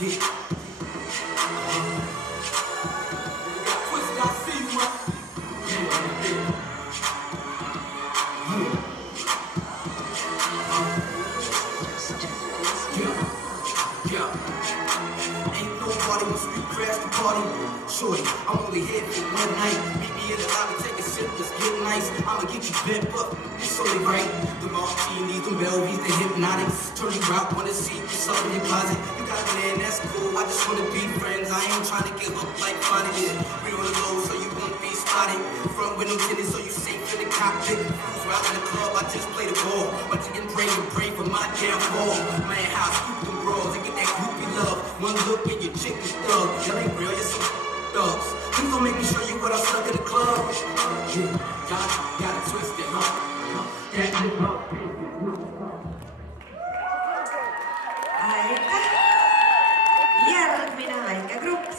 Yeah. Twisted, I see you, man. Ain't nobody wants to crash the party. Shorty, I'm only here for one night. Meet me in the lobby, take a sip, let's get nice. I'ma get you bent up, it's only right. The martinis, the Belvies, the hypnotics. Turn you out, wanna see what's up in your closet. You got a man, that's cool, I just wanna be friends. I ain't trying to give up like Bonnie. We on the low, so you won't be spotted. Front window tinted, so you safe in the cockpit. Cruise around in the club, I just play the ball. But you can pray and pray for my downfall. Man, how